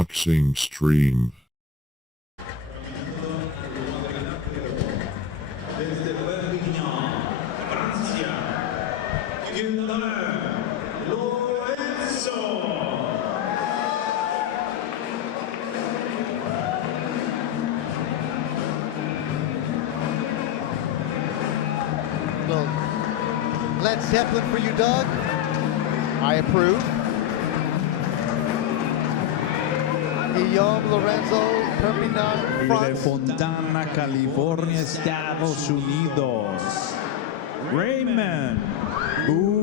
Boxing Stream. Desde Perpignan, Francia, Guillaume Lorenzo. Well, Led Zeppelin for you, Doug. I approve. Guillaume Lorenzo, Perpignan, De France. Fontana, California, Estados Unidos. Raymond Muratalla.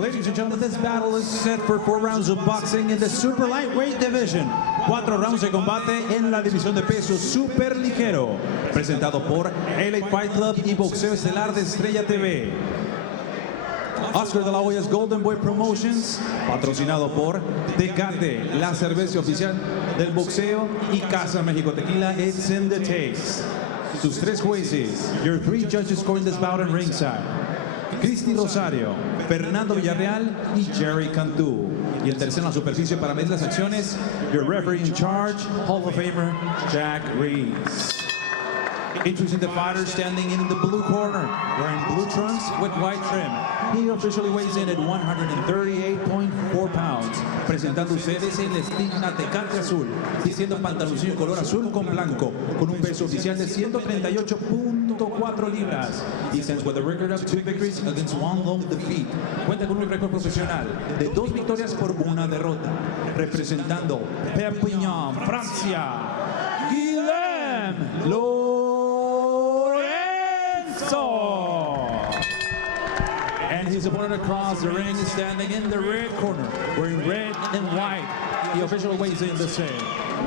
Ladies and gentlemen, this battle is set for 4 rounds of boxing in the super lightweight division. 4 rounds de combate en la división de peso super ligero. Presentado por LA Fight Club y Boxeo Estelar de Estrella TV. Oscar de la Hoya's Golden Boy Promotions, patrocinado por Tecate, la cerveza oficial del boxeo, y Casa México Tequila, it's in the taste. Sus 3 jueces, your 3 judges scoring this bout in ringside. Cristi Rosario, Fernando Villarreal y Jerry Cantú. Y el tercero en la superficie para medir las acciones, your referee in charge, Hall of Famer, Jack Reese. Introducing the fighter standing in the blue corner, wearing blue trunks with white trim. He officially weighs in at 138.4 pounds. Presentando ustedes el estigma Tecate azul, vistiendo pantaloncillo color azul con blanco, con un peso oficial de 138.4 libras. He stands with a record of 2 victories against 1 lone defeat. Cuenta con un récord profesional de 2 victorias por 1 derrota. Representando Perpignan, Francia, Guillaume Lorenzo. And his opponent across the ring is standing in the red corner, wearing red and white. The official weighs in the same,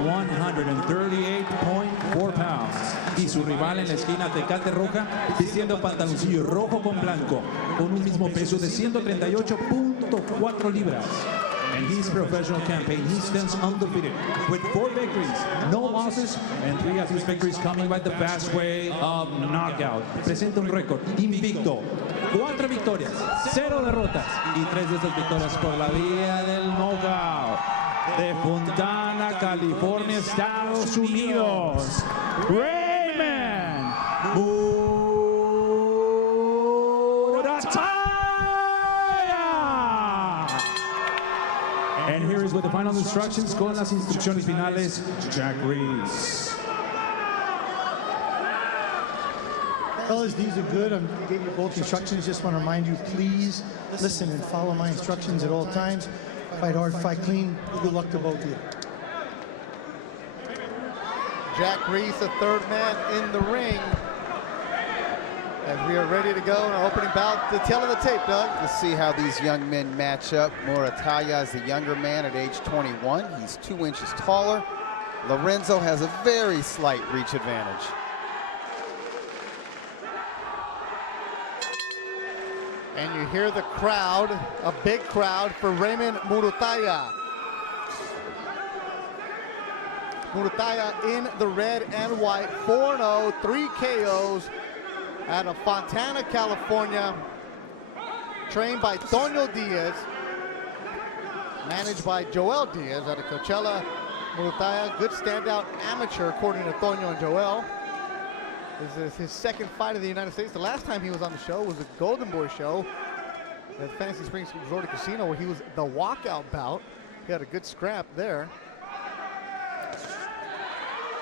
138.4 pounds. Y su rival en la esquina, Tecate roja, vistiendo pantaloncillo rojo con blanco, con un mismo peso de 138.4 libras. In his professional campaign, he stands undefeated with 4 victories, no losses, and 3 of his victories coming by the fast way of knockout. Presenta un récord invicto, 4 victorias, 0 derrotas, y 3 de esas victorias por la vía del knockout. De Fontana, California, Estados Unidos, Raymond Muratalla. And here is with the final instructions, con las instrucciones finales, Jack Reese. Fellas, these are good. I gave you both instructions. Just want to remind you, please listen and follow my instructions at all times. Fight hard, fight clean. Good luck to both of you. Jack Reese, the 3rd man in the ring. As we are ready to go in our opening bout, the tail of the tape, Doug. To see how these young men match up. Muratalla is the younger man at age 21. He's 2 inches taller. Lorenzo has a very slight reach advantage. And you hear the crowd, a big crowd for Raymond Muratalla. Muratalla in the red and white, 4-0, 3 KOs out of Fontana, California. Trained by Toño Diaz, managed by Joel Diaz out of Coachella. Muratalla, good standout amateur according to Toño and Joel. This is his 2nd fight of the United States. The last time he was on the show was the Golden Boy show at Fantasy Springs Resort and Casino, where he was the walkout bout. He had a good scrap there.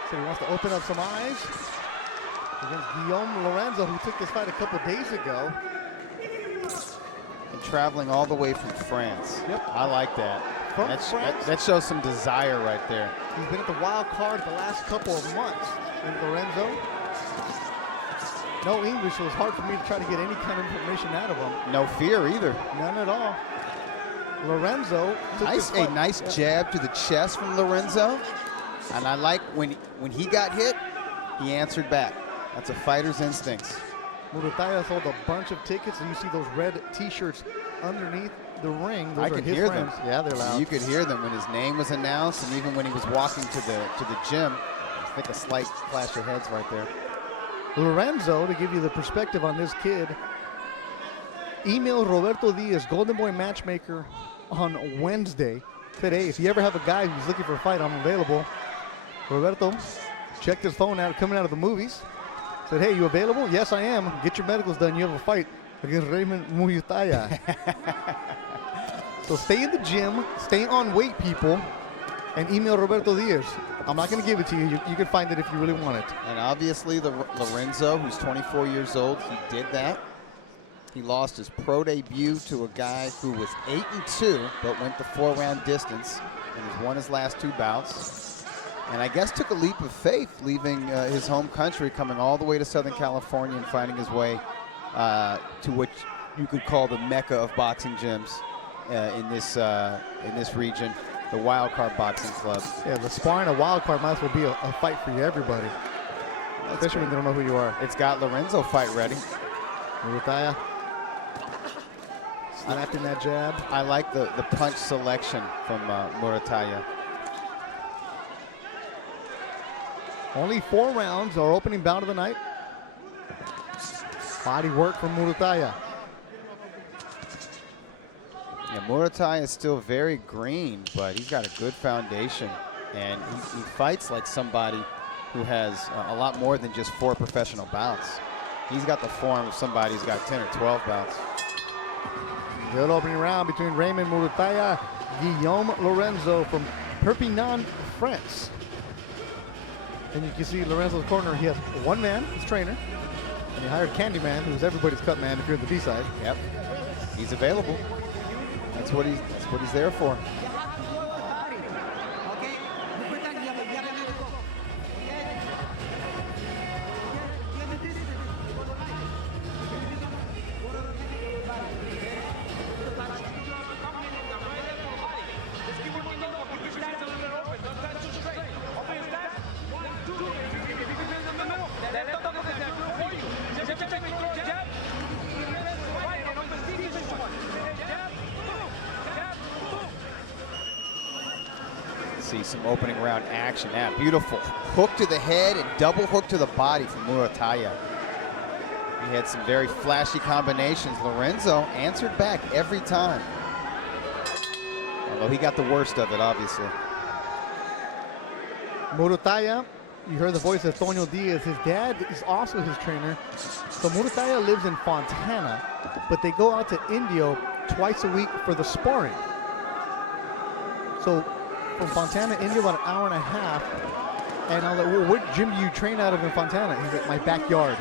So he wants to open up some eyes against Guillaume Lorenzo, who took this fight a couple days ago. traveling all the way from France. Yep. I like that. From France? That shows some desire right there. He's been at the wild card the last couple of months. And Lorenzo, no English, so it's hard for me to try to get any kind of information out of him. No fear either. None at all. Lorenzo took A nice jab to the chest from Lorenzo. And I like when he got hit, he answered back. That's a fighter's instincts. Muratalla sold a bunch of tickets, and you see those red T-shirts underneath the ring. Those I are could his hear friends. them. Yeah, they're loud. You could hear them when his name was announced, and even when he was walking to the gym. I think a slight clash of heads right there. Lorenzo, to give you the perspective on this kid, emailed Roberto Diaz, Golden Boy matchmaker, on Wednesday. Said, hey, if you ever have a guy who's looking for a fight, I'm available. Roberto checked his phone out coming out of the movies. Said, hey, you available? Yes, I am. Get your medicals done. You have a fight against Raymond Muratalla. So stay in the gym, stay on weight, people, and email Roberto Diaz. I'm not going to give it to you. You can find it if you really want it. And obviously, Lorenzo, who's 24 years old, he did that. He lost his pro debut to a guy who was 8-2, but went the 4-round distance and has won his last 2 bouts. And I guess took a leap of faith, leaving his home country, coming all the way to Southern California and finding his way to what you could call the mecca of boxing gyms in this region, the Wild Card Boxing Club. Yeah, the sparring a wild card might as well be a fight for you, everybody. Especially when they don't know who you are. It's got Lorenzo fight ready. Muratalla slapping that jab. I like the punch selection from Muratalla. Only 4 rounds, our opening bout of the night. Body work from Muratalla. Yeah, Muratalla is still very green, but he's got a good foundation. And he fights like somebody who has a lot more than just 4 professional bouts. He's got the form of somebody who's got 10 or 12 bouts. Good opening round between Raymond Muratalla, Guillaume Lorenzo from Perpignan, France. And you can see Lorenzo's corner, he has 1 man, his trainer, and he hired Candyman, who's everybody's cut man if you're in the B-side. Yep, he's available. That's what he's there for. See some opening round action. Yeah, beautiful hook to the head and double hook to the body from Muratalla. He had some very flashy combinations. Lorenzo answered back every time. Although he got the worst of it, obviously. Muratalla, you heard the voice of Antonio Diaz. His dad is also his trainer. So Muratalla lives in Fontana, but they go out to Indio twice a week for the sparring. So from Fontana, Indio, about an hour and a half. And I was like, well, what gym do you train out of in Fontana? He's like, my backyard.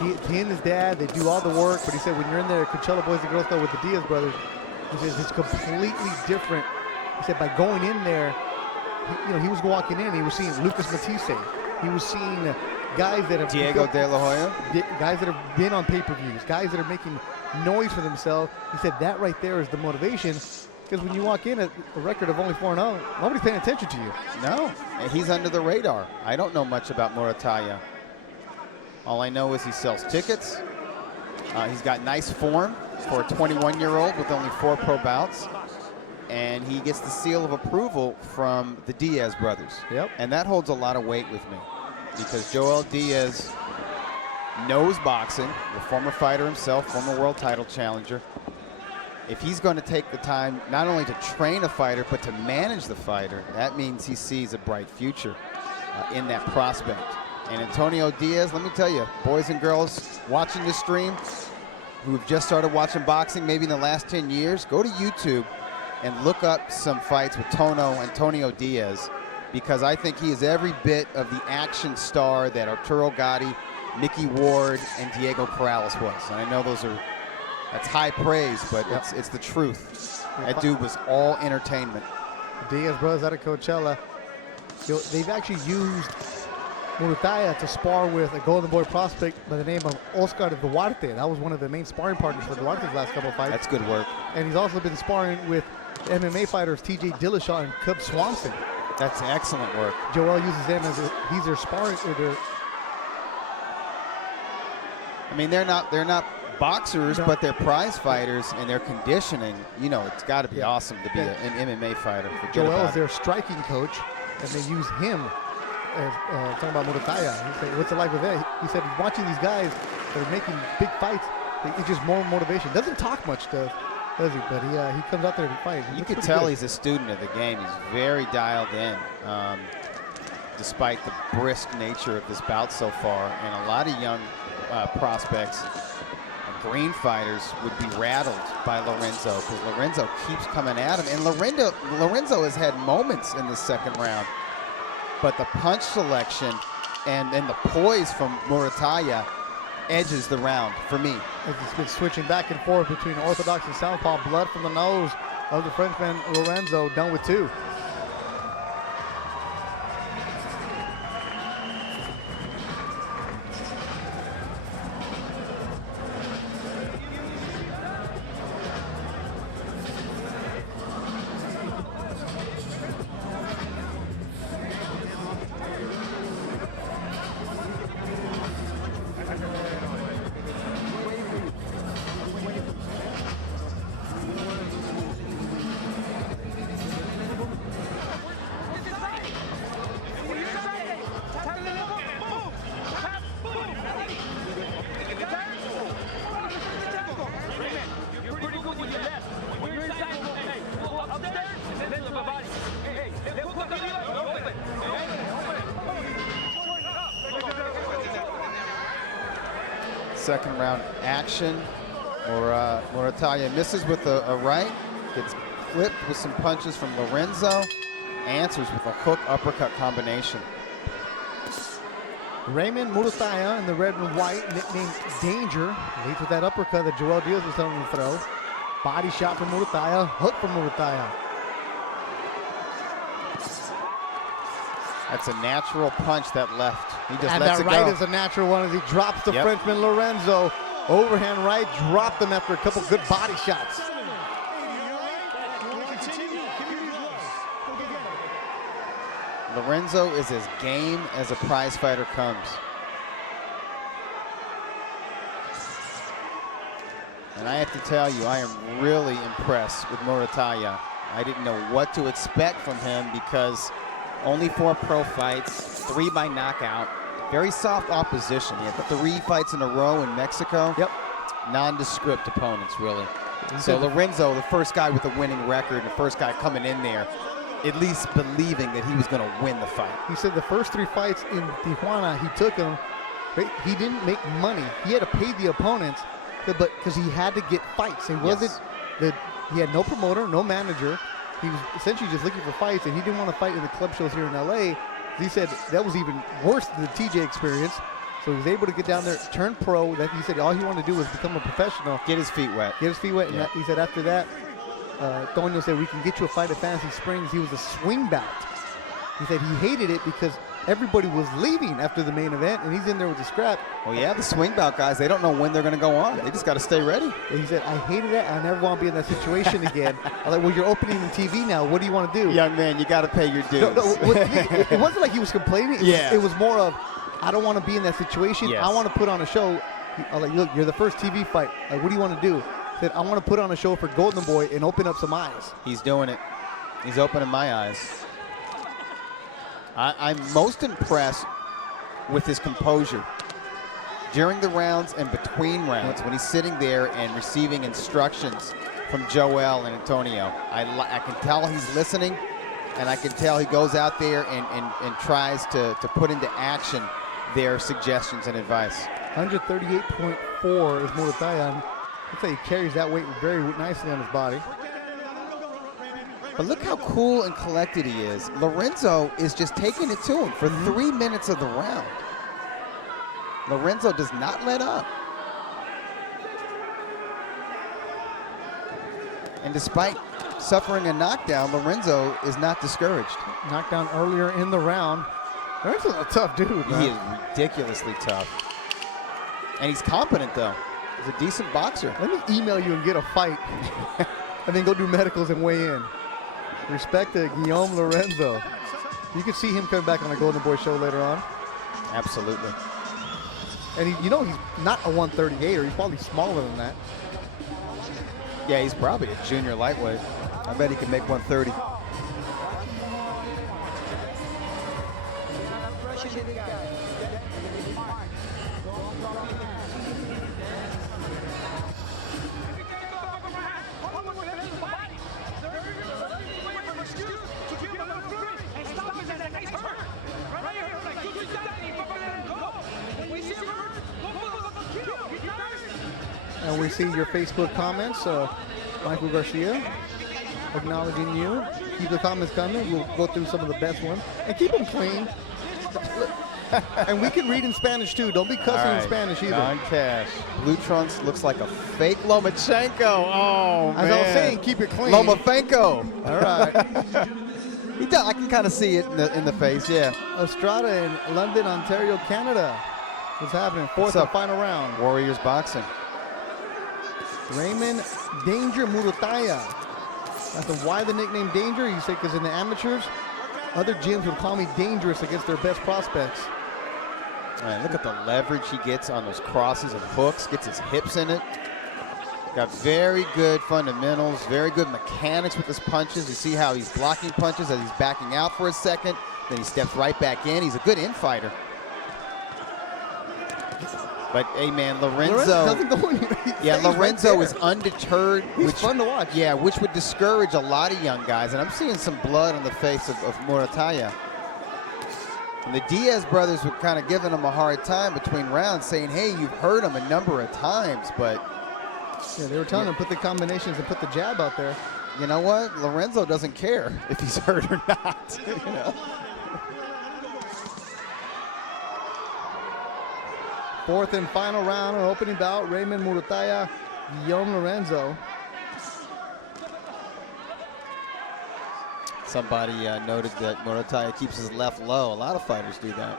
He and his dad, they do all the work, but he said when you're in there, Coachella Boys and Girls Club with the Diaz brothers, he says it's completely different. He said by going in there, he was walking in, he was seeing Lucas Matisse. He was seeing guys that have Diego De La Hoya, guys that have been on pay-per-views, guys that are making noise for themselves. He said that right there is the motivation. Because when you walk in at a record of only 4-0, nobody's paying attention to you. No, he's under the radar. I don't know much about Muratalla. All I know is he sells tickets. He's got nice form for a 21-year-old with only 4 pro bouts. And he gets the seal of approval from the Diaz brothers. Yep. And that holds a lot of weight with me. Because Joel Diaz knows boxing, the former fighter himself, former world title challenger. If he's going to take the time not only to train a fighter, but to manage the fighter, that means he sees a bright future in that prospect. And Antonio Diaz, let me tell you, boys and girls watching this stream who've just started watching boxing maybe in the last 10 years, go to YouTube and look up some fights with Antonio Diaz, because I think he is every bit of the action star that Arturo Gatti, Mickey Ward, and Diego Corrales was. And I know those are That's high praise, but it's the truth. That dude was all entertainment. Diaz brothers out of Coachella. They've actually used Muratalla to spar with a Golden Boy prospect by the name of Oscar Duarte. That was one of the main sparring partners for Duarte's last couple of fights. That's good work. And he's also been sparring with MMA fighters TJ Dillashaw and Cub Swanson. That's excellent work. Joel uses them as he's their sparring. I mean, they're not boxers, but they're prize fighters, and their conditioning, you know, it's got to be awesome to be an MMA fighter. Joel is their striking coach, and they use him as talking about Muratalla. He said, "What's it like with that?" He said, "Watching these guys that are making big fights, it's just more motivation." Doesn't talk much, does he? But he comes out there to fight. You could tell he's a student of the game. He's very dialed in, despite the brisk nature of this bout so far. And a lot of young prospects, green fighters, would be rattled by Lorenzo, because Lorenzo keeps coming at him. And Lorenzo has had moments in the second round, but the punch selection and the poise from Muratalla edges the round for me. It's been switching back and forth between orthodox and southpaw. Blood from the nose of the Frenchman Lorenzo, done with 2. Second round action. Muratalla misses with a right, gets flipped with some punches from Lorenzo, answers with a hook uppercut combination. Raymond Muratalla in the red and white, nicknamed Danger, leads with that uppercut that Joel Diaz was telling him to throw. Body shot from Muratalla, hook from Muratalla. That's a natural punch that left. He just and lets that it right go. is a natural one as he drops the Frenchman Lorenzo. Overhand right, dropped him after a couple good body shots. Lorenzo is as game as a prize fighter comes. And I have to tell you, I am really impressed with Muratalla. I didn't know what to expect from him because only 4 pro fights, 3 by knockout. Very soft opposition. He had 3 fights in a row in Mexico. Yep. Nondescript opponents, really. So Lorenzo, the first guy with a winning record, the first guy coming in there, at least believing that he was going to win the fight. He said the first 3 fights in Tijuana, he took them. He didn't make money. He had to pay the opponents, but because he had to get fights. He wasn't he had no promoter, no manager. He was essentially just looking for fights, and he didn't want to fight in the club shows here in LA. He said that was even worse than the TJ experience. So he was able to get down there, turn pro. That he said all he wanted to do was become a professional. Get his feet wet. Get his feet wet. And he said after that, Tonio said, we can get you a fight at Fantasy Springs. He was a swing bout. He said he hated it because everybody was leaving after the main event, and he's in there with the scrap. Well, yeah, the swing bout guys, they don't know when they're going to go on. They just got to stay ready. And he said, I hated that. I never want to be in that situation again. I was like, well, you're opening the TV now. What do you want to do? Young man, you got to pay your dues. No, it wasn't like he was complaining. It was more of, I don't want to be in that situation. Yes. I want to put on a show. I was like, look, you're the first TV fight. Like, what do you want to do? He said, I want to put on a show for Golden Boy and open up some eyes. He's doing it. He's opening my eyes. I'm most impressed with his composure during the rounds and between rounds when he's sitting there and receiving instructions from Joel and Antonio. I can tell he's listening, and I can tell he goes out there and tries to put into action their suggestions and advice. 138.4 is Muratalla. Looks like he carries that weight very nicely on his body. But look how cool and collected he is. Lorenzo is just taking it to him for 3 minutes of the round. Lorenzo does not let up. And despite suffering a knockdown, Lorenzo is not discouraged. Knocked down earlier in the round. Lorenzo's a tough dude, man. He is ridiculously tough. And he's competent, though. He's a decent boxer. Let me email you and get a fight. And then go do medicals and weigh in. Respect to Guillaume Lorenzo. You can see him coming back on the Golden Boy show later on. Absolutely. And he's not a 138er. He's probably smaller than that. Yeah, he's probably a junior lightweight. I bet he can make 130. And we see your Facebook comments. Michael Garcia, acknowledging you. Keep the comments coming. We'll go through some of the best ones. And keep them clean. And we can read in Spanish, too. Don't be cussing in Spanish, either. Non-cash. Blue Trunks looks like a fake Lomachenko. Oh, man. As I was saying, keep it clean. Lomachenko. All right. I can kind of see it in the face, yeah. Estrada in London, Ontario, Canada. What's happening? Fourth and final round. Warriors Boxing. Raymond Danger Muratalla. That's why the nickname Danger. He said because in the amateurs, other gyms would call me dangerous against their best prospects. Man, look at the leverage he gets on those crosses and hooks. Gets his hips in it. Got very good fundamentals, very good mechanics with his punches. You see how he's blocking punches as he's backing out for a second. Then he steps right back in. He's a good infighter. But, hey, man, Lorenzo is undeterred. He's fun to watch. Yeah, which would discourage a lot of young guys. And I'm seeing some blood on the face of Muratalla. And the Diaz brothers were kind of giving him a hard time between rounds, saying, hey, you've hurt him a number of times. But yeah, they were telling him put the combinations and put the jab out there. You know what? Lorenzo doesn't care if he's hurt or not. You know? Fourth and final round, an opening bout. Raymond Muratalla, Guillaume Lorenzo. Somebody noted that Muratalla keeps his left low. A lot of fighters do that.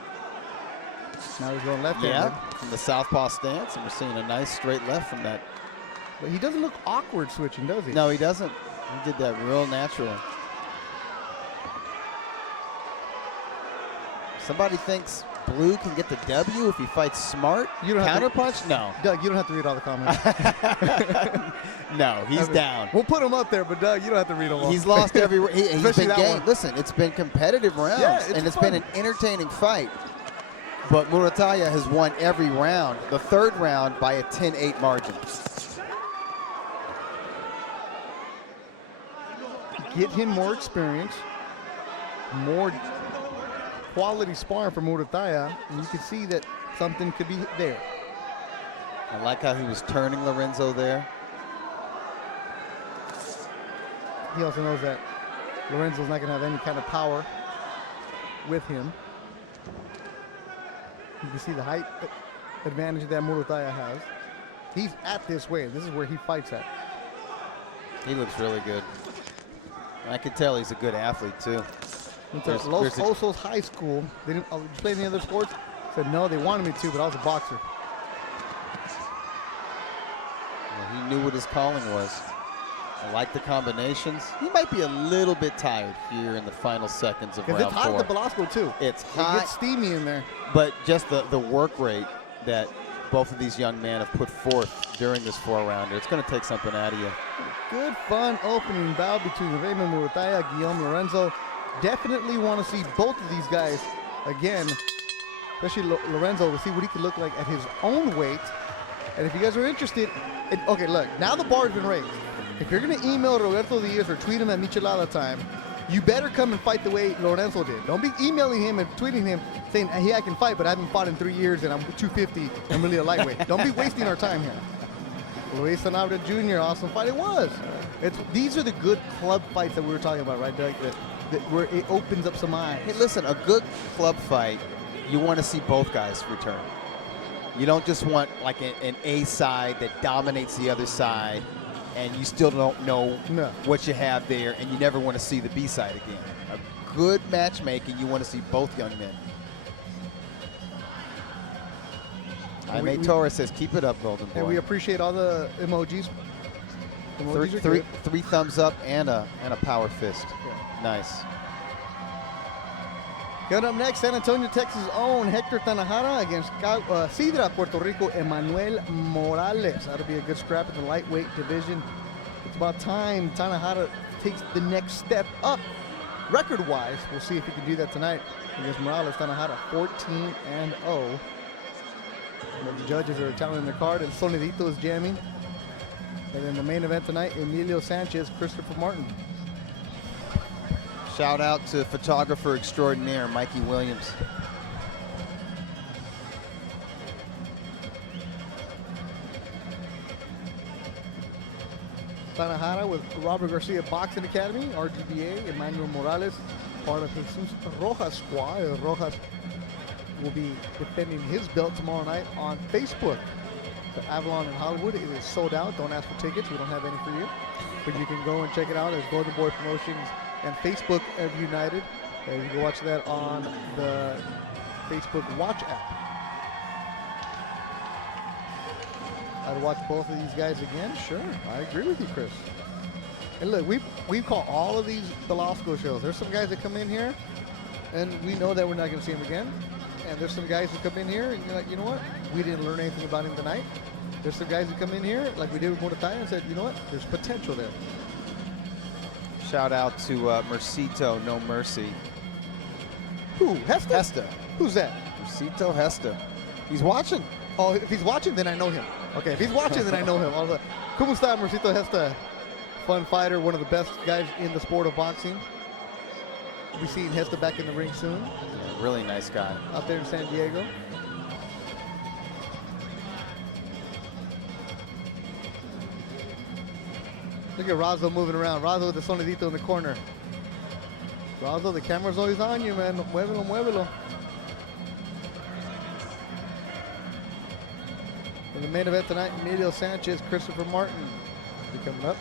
Now he's going left-handed. Yeah, from the southpaw stance, and we're seeing a nice straight left from that. But he doesn't look awkward switching, does he? No, he doesn't. He did that real naturally. Somebody thinks Blue can get the W if he fights smart. You don't counterpunch? No. Doug, you don't have to read all the comments. No, he's down. We'll put him up there, but Doug, you don't have to read them all. He's lost every. He's been game. One. Listen, it's been competitive rounds, and it's been an entertaining fight. But Muratalla has won every round. The third round by a 10-8 margin. Get him more experience, more quality sparring for Muratalla, and you can see that something could be there. I like how he was turning Lorenzo there. He also knows that Lorenzo's not going to have any kind of power with him. You can see the height advantage that Muratalla has. He's at this weight. This is where he fights at. He looks really good. I can tell he's a good athlete, too. Los Osos High School. They didn't play any other sports? Said, no, they wanted me to, but I was a boxer. Well, he knew what his calling was. I like the combinations. He might be a little bit tired here in the final seconds of round 4. It's hot at the Belasco, too. It's hot. It gets steamy in there. But just the work rate that both of these young men have put forth during this 4-rounder, it's going to take something out of you. Good, fun opening bout between Raymond Muratalla, Guillaume Lorenzo. Definitely want to see both of these guys again, especially Lorenzo, to see what he could look like at his own weight. And if you guys are interested, okay, look, now the bar's been raised. If you're going to email Roberto Diaz or tweet him at Michelada Time, you better come and fight the way Lorenzo did. Don't be emailing him and tweeting him saying, hey, I can fight, but I haven't fought in 3 years and I'm 250. I'm really a lightweight. Don't be wasting our time here. Luis Sanabria Jr., awesome fight. It was. These are the good club fights that we were talking about, right, Doug? Where it opens up some eyes. Hey, listen, a good club fight, you want to see both guys return. You don't just want like an A side that dominates the other side. and you still don't know No. what you have there, and you never want to see the B-side again. A good matchmaking, you want to see both young men. Jaime Torres says, keep it up, Golden Boy. And we appreciate all the emojis. Emojis are good. Three thumbs up and a power fist. Yeah. Nice. Coming up next, San Antonio, Texas' own Hector Tanajara against Sidra, Puerto Rico, Emmanuel Morales. That'll be a good scrap in the lightweight division. It's about time Tanajara takes the next step up record-wise. We'll see if he can do that tonight against Morales. Tanajara 14-0. The judges are tallying their card, and Sonidito is jamming. And then the main event tonight, Emilio Sanchez, Christopher Martin. Shout out to photographer extraordinaire Mikey Williams. Tanajara with Robert Garcia Boxing Academy, RGBA, Emmanuel Morales, part of Jesus Rojas squad. Rojas will be defending his belt tomorrow night on Facebook. The Avalon in Hollywood, it is sold out. Don't ask for tickets, we don't have any for you. But you can go and check it out as Golden Boy Promotions and Facebook have united. And you can watch that on the Facebook Watch app. I'd watch both of these guys again, sure. I agree with you, Chris. And look, we call all of these Belasco shows. There's some guys that come in here, and we know that we're not going to see them again. And there's some guys who come in here, and you're like, you know what? We didn't learn anything about him tonight. There's some guys who come in here, like we did with Muratalla, and said, you know what? There's potential there. Shout out to Mercito No Mercy. Who? Hesta? Hesta. Who's that? Mercito Hesta. He's watching. Oh, if he's watching, then I know him. Okay, if he's watching, then I know him. I was like, ¿Cómo está Mercito Hesta? Fun fighter, one of the best guys in the sport of boxing. We'll be seeing Hesta back in the ring soon. Yeah, really nice guy. Out there in San Diego. Look at Razo moving around. Razo with the Sonidito in the corner. Razo, the camera's always on you, man. Muévelo, muévelo. In the main event tonight, Emilio Sanchez, Christopher Martin be coming up.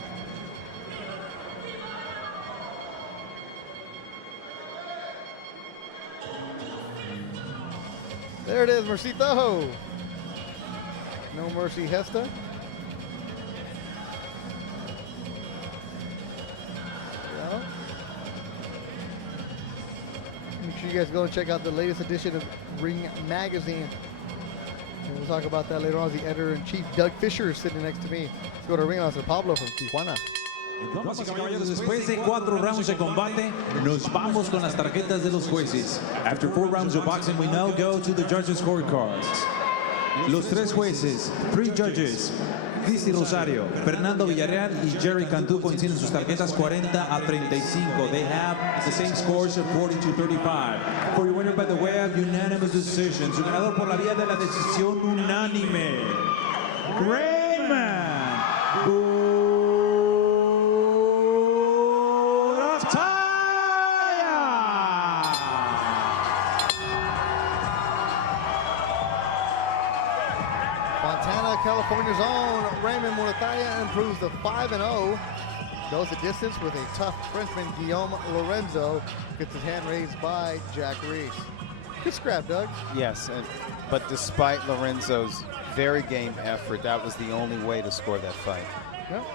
There it is, Mercito. No Mercy Hesta. Yeah. Make sure you guys go and check out the latest edition of Ring Magazine. And we'll talk about that later on. The editor-in-chief, Doug Fisher, is sitting next to me. Let's go to Ring Announcer Pablo from Tijuana. Damas y caballeros, después de 4 rounds de combate, nos vamos con las tarjetas de los jueces. After 4 rounds of boxing, we now go to the judges' scorecards. Los 3 jueces, 3 judges, Cristi Rosario, Fernando Villarreal y Jerry Cantú coinciden sus tarjetas 40-35. They have the same scores of 40-35. For your winner by the way of unanimous decision, su ganador por la vía de la decisión unánime, Raymond California's own Raymond Muratalla improves to 5-0. Goes the distance with a tough Frenchman, Guillaume Lorenzo. Gets his hand raised by Jack Reese. Good scrap, Doug. Yes, but despite Lorenzo's very game effort, that was the only way to score that fight. Yep.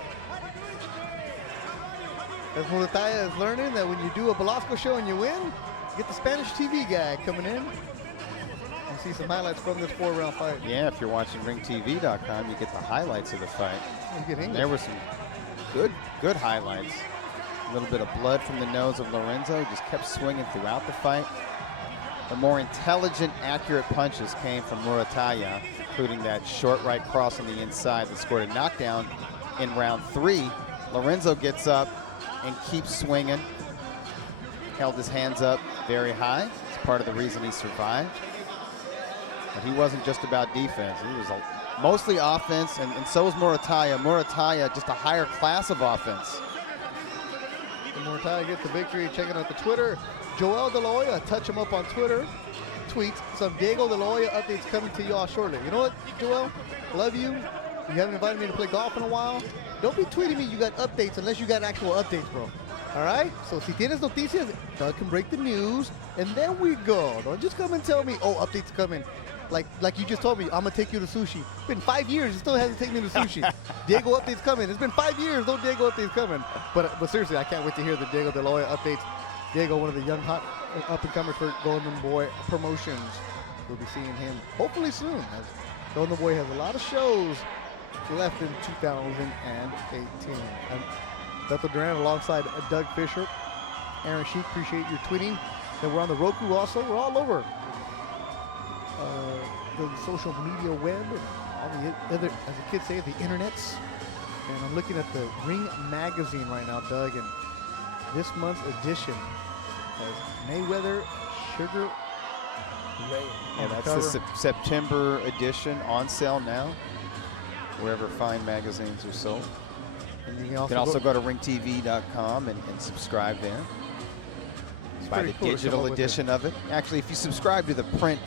As Muratalla is learning that when you do a Belasco show and you win, you get the Spanish TV guy coming in. See some highlights from this 4-round fight. Yeah, if you're watching ringtv.com, you get the highlights of the fight. There were some good highlights. A little bit of blood from the nose of Lorenzo. He just kept swinging throughout the fight. The more intelligent, accurate punches came from Muratalla, including that short right cross on the inside that scored a knockdown in round 3. Lorenzo gets up and keeps swinging. Held his hands up very high. It's part of the reason he survived. But he wasn't just about defense. He was mostly offense, and so was Muratalla. Muratalla, just a higher class of offense. And Muratalla gets the victory. Checking out the Twitter. Joel De La Hoya, touch him up on Twitter. Tweets some Diego De La Hoya updates coming to y'all shortly. You know what, Joel? Love you. You haven't invited me to play golf in a while. Don't be tweeting me you got updates unless you got actual updates, bro. All right? So, si tienes noticias, Doug can break the news, and then we go. Don't just come and tell me, oh, updates coming. Like you just told me, I'm going to take you to sushi. It's been 5 years, you still hasn't taken me to sushi. Diego updates coming. It's been 5 years, no Diego updates coming. But seriously, I can't wait to hear the Diego De La Hoya updates. Diego, one of the young, hot up-and-comers for Golden Boy Promotions. We'll be seeing him hopefully soon, as Golden Boy has a lot of shows left in 2018. I'm Beto Duran alongside Doug Fisher. Aaron Sheik, appreciate your tweeting. Then we're on the Roku also. We're all over the social media web and all the other, as the kids say, the internets. And I'm looking at the Ring magazine right now, Doug, and this month's edition has Mayweather, Sugar Ray. Oh, that's the September edition, on sale now, wherever fine magazines are sold. And you You can also go to ringtv.com and subscribe there. Buy the pretty cool to come digital up with edition of it. Actually, if you subscribe to the print